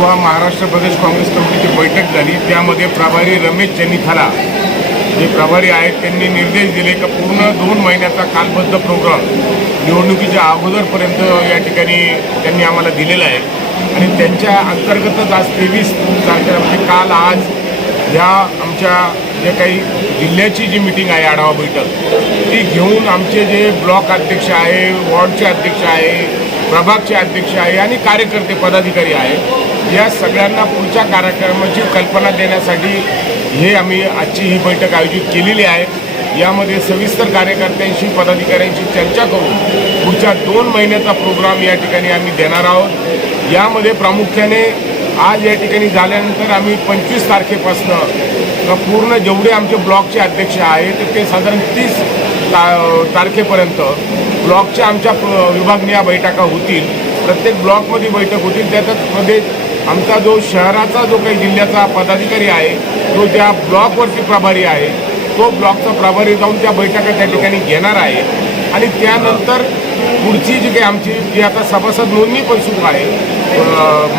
परवा महाराष्ट्र प्रदेश काँग्रेस कमिटीची बैठक झाली. त्यामध्ये प्रभारी रमेश चनिथाला जे प्रभारी आहेत त्यांनी निर्देश दिले की पूर्ण दोन महिन्याचा कालबद्ध प्रोग्राम निवडणुकीच्या अगोदरपर्यंत या ठिकाणी त्यांनी आम्हाला दिलेला आहे. आणि त्यांच्या अंतर्गतच आज तेवीस तारखेला म्हणजे काल आज ह्या आमच्या जे काही जिल्ह्याची जी मिटिंग आहे आढावा बैठक ती घेऊन आमचे जे ब्लॉक अध्यक्ष आहे वॉर्डचे अध्यक्ष आहे प्रभागचे अध्यक्ष आहे आणि कार्यकर्ते पदाधिकारी आहे या सगळ्यांना पुढच्या कार्यक्रमाची कल्पना देण्यासाठी हे आम्ही आजची ही बैठक आयोजित केलेली आहे. यामध्ये सविस्तर कार्यकर्त्यांशी पदाधिकाऱ्यांशी चर्चा करून पुढच्या दोन महिन्याचा प्रोग्राम या ठिकाणी आम्ही देणार आहोत. यामध्ये प्रामुख्याने आज या ठिकाणी झाल्यानंतर आम्ही पंचवीस तारखेपासनं पूर्ण जेवढे आमचे ब्लॉकचे अध्यक्ष आहेत ते साधारण तीस ता तारखेपर्यंत ब्लॉकच्या आमच्या प- विभागनीय बैठका होतील. प्रत्येक ब्लॉकमध्ये बैठक होतील. त्यातच मध्ये आमचा जो शहराचा जो काही जिल्ह्याचा पदाधिकारी आहे तो त्या ब्लॉकवरती प्रभारी आहे तो ब्लॉकचा प्रभारी जाऊन त्या बैठका त्या ठिकाणी घेणार आहे. आणि त्यानंतर पुढची जी काही आमची जी आता सभासद नोंदणी पण सुरू आहे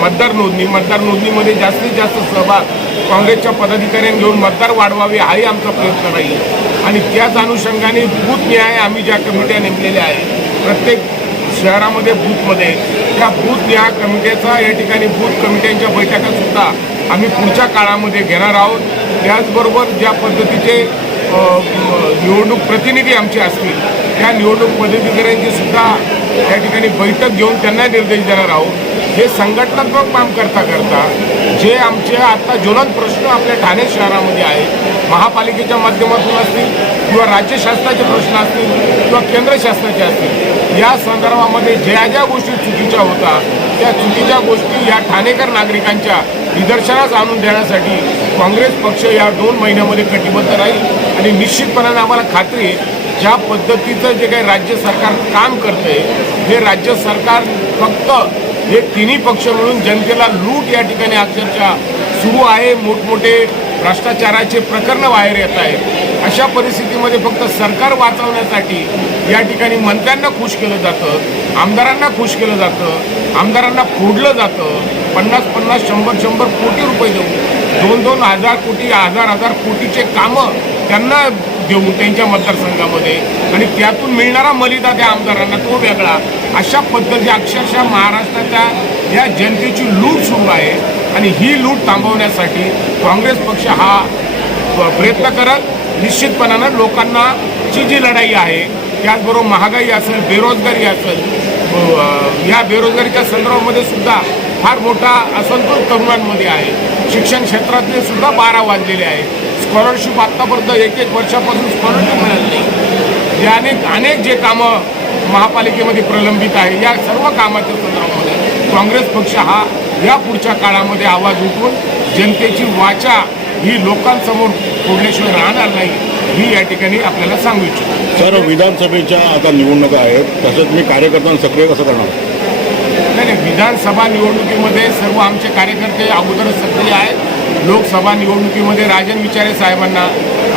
मतदार नोंदणी मतदार नोंदणीमध्ये जास्तीत जास्त सहभाग काँग्रेसच्या पदाधिकाऱ्यांनी घेऊन मतदार वाढवावे हाही आमचा प्रयत्न राहील. आणि त्याच अनुषंगाने बूथ न्याय आम्ही ज्या कमिट्या नेमलेल्या आहेत प्रत्येक शहरामध्ये बूथमध्ये त्या बूथ या कमिट्याचा या ठिकाणी बूथ कमिट्यांच्या बैठका सुद्धा आम्ही पुढच्या काळामध्ये घेणार आहोत. त्याचबरोबर ज्या पद्धतीचे निवडणूक प्रतिनिधी आमचे असतील त्या निवडणूक पदाधिकाऱ्यांची सुद्धा ठिकाणी बैठक घेऊन त्यांना निर्देश देणार आहोत. हे संघटनात्मक काम करता करता जे आमचे आता ज्वलंत प्रश्न आपल्या ठाणे शहरामध्ये आहेत महापालिकेच्या माध्यमातून असतील किंवा राज्य शासनाचे प्रश्न असतील किंवा केंद्र शासनाचे असतील या संदर्भामध्ये ज्या ज्या गोष्टी चुकीच्या होता त्या चुकीच्या गोष्टी या ठाणेकर नागरिकांच्या निदर्शनास आणून देण्यासाठी काँग्रेस पक्ष या दोन महिन्यामध्ये कटिबद्ध राहील. आणि निश्चितपणाने आम्हाला खात्री आहे ज्या पद्धतीचं जे काही राज्य सरकार काम करते हे राज्य सरकार फक्त हे तिन्ही पक्ष मिळून जनतेला लूट या ठिकाणी अक्षरशः सुरू आहे. मोठमोठे भ्रष्टाचाराचे प्रकरणं बाहेर येत आहेत. अशा परिस्थितीमध्ये फक्त सरकार वाचवण्यासाठी या ठिकाणी मंत्र्यांना खुश केलं जातं आमदारांना खुश केलं जातं आमदारांना फोडलं जातं. पन्नास पन्नास शंभर शंभर कोटी रुपये देऊन दोन दोन हजार कोटी हजार हजार कोटीचे कामं त्यांना देऊन त्यांच्या मतदारसंघामध्ये आणि त्यातून मिळणारा मलिदा त्या आमदारांना तो वेगळा. अशा पद्धती अक्षरशः महाराष्ट्राच्या या जनतेची लूट सुरू आहे आणि ही लूट थांबवण्यासाठी काँग्रेस पक्ष हा प्रयत्न करत निश्चितपणानं लोकांना ची जी लढाई आहे त्याचबरोबर महागाई असेल बेरोजगारी असेल या बेरोजगारीच्या संदर्भामध्ये सुद्धा फार मोठा असंतोष तरुणांमध्ये आहे. शिक्षण क्षेत्रातले सुद्धा बारा वाजलेले आहे स्कॉलरशिप आत्तापर्यंत एक एक वर्षापासून स्कॉलरशिप मिळाली नाही. जे अनेक अनेक जे कामं महापालिकेमध्ये प्रलंबित आहे या सर्व कामाच्या संदर्भामध्ये काँग्रेस पक्ष हा या पुढच्या काळामध्ये आवाज उठवून जनतेची वाचा ही लोकांसमोर फोडल्याशिवाय राहणार नाही ही या ठिकाणी आपल्याला सांगू इच्छितो. सर विधानसभेच्या आता निवडणुका आहेत तसंच मी कार्यकर्त्यांना सक्रिय कसं करणार? नाही नाही विधानसभा निवडणुकीमध्ये सर्व आमचे कार्यकर्ते अगोदरच सक्रिय आहेत. लोकसभा निवडणुकीमध्ये राजन विचारे साहेबांना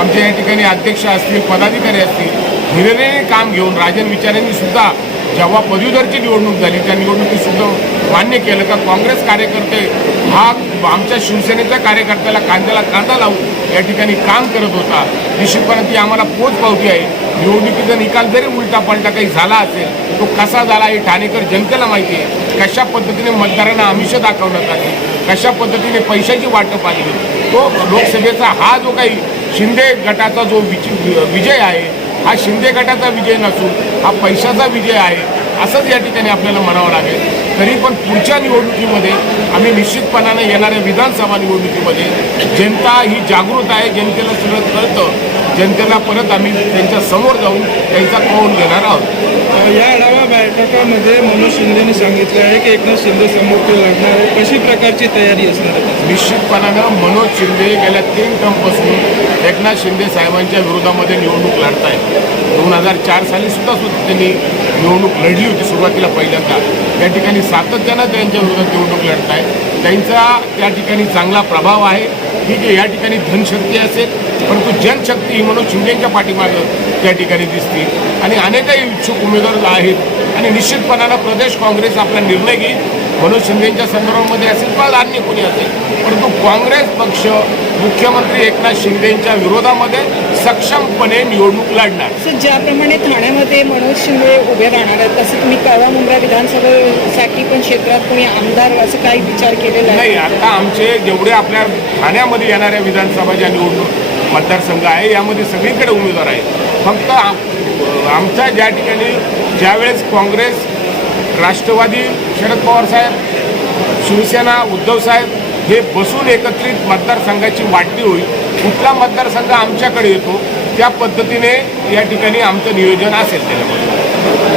आमच्या या ठिकाणी अध्यक्ष असतील पदाधिकारी असतील निर्णयाने काम घेऊन राजन विचारेंनी सुद्धा जेव्हा पदवीधरची निवडणूक झाली त्या निवडणुकीसुद्धा मान्य केलं का? काँग्रेस कार्यकर्ते हा आमच्या शिवसेनेच्या कार्यकर्त्याला कांद्याला कांदा लावून या ठिकाणी काम करत होता. निश्चितपणे ती आम्हाला पोच पावती आहे. निवडणुकीचा निकाल जरी उलटा पलटा काही झाला असेल तो कसा झाला हे ठाणेकर जनतेला माहिती आहे. कशा पद्धतीने मतदारांना आमिष दाखवण्यात आली कशा पद्धतीने पैशाची वाटप आली तो लोकसभेचा हा जो काही शिंदे गटाचा जो विज विजय आहे हा शिंदे गटाचा विजय नसून हा पैशाचा विजय आहे असंच या ठिकाणी आपल्याला म्हणावं लागेल. तरी पण पुढच्या निवडणुकीमध्ये आम्ही निश्चितपणाने येणाऱ्या विधानसभा निवडणुकीमध्ये जनता ही जागृत आहे जनतेला सगळं कळतं. जनतेला परत आम्ही त्यांच्यासमोर जाऊन त्यांचा कौल घेणार आहोत. या आढावा बैठकामध्ये मनोज शिंदेने सांगितलं आहे की एकनाथ शिंदे समोर ते लढणार आहे. कशी प्रकारची तयारी असणार आहे? निश्चितपणानं मनोज शिंदे गेल्या तीन टर्मपासून एकनाथ शिंदे साहेबांच्या विरोधामध्ये निवडणूक लढतायत. दोन हजार चार साली सुद्धा सुद्धा त्यांनी निवडणूक लढली होती सुरुवातीला पहिल्यांदा. त्या ठिकाणी सातत्यानं त्यांच्या विरोधात निवडणूक लढतायत त्यांचा त्या ठिकाणी चांगला प्रभाव आहे. ठीक आहे या ठिकाणी धनशक्ती असेल परंतु जनशक्ती ही म्हणून शिंदेच्या पाठीमागं त्या ठिकाणी दिसते. आणि अनेकही इच्छुक उमेदवार आहेत. आणि निश्चितपणानं प्रदेश काँग्रेस आपला निर्णय घेईल. मनोज शिंदेच्या संदर्भामध्ये असेल किंवा अन्य कोणी असेल. परंतु काँग्रेस पक्ष मुख्यमंत्री एकनाथ शिंदेच्या विरोधामध्ये सक्षमपणे निवडणूक लढणार. ज्याप्रमाणे ठाण्यामध्ये उभे राहणार आहेत. तसं तुम्ही कळवा मुंब्रा विधानसभेसाठी पण क्षेत्रात तुम्ही आमदार असं काही विचार केलेला आहे? नाही आता आमचे जेवढे आपल्या ठाण्यामध्ये येणाऱ्या विधानसभा ज्या निवडणूक मतदारसंघ आहे यामध्ये सगळीकडे उमेदवार आहेत. फक्त आम- आमच्या ज्या ठिकाणी ज्यावेळेस काँग्रेस राष्ट्रवादी शरद पवार साहेब शिवसेना उद्धव साहेब हे बसून एकत्रित मतदारसंघाची वाटणी होईल. कुठला मतदारसंघ आमच्याकडे येतो त्या पद्धतीने या ठिकाणी आमचं नियोजन असेल त्याच्यामध्ये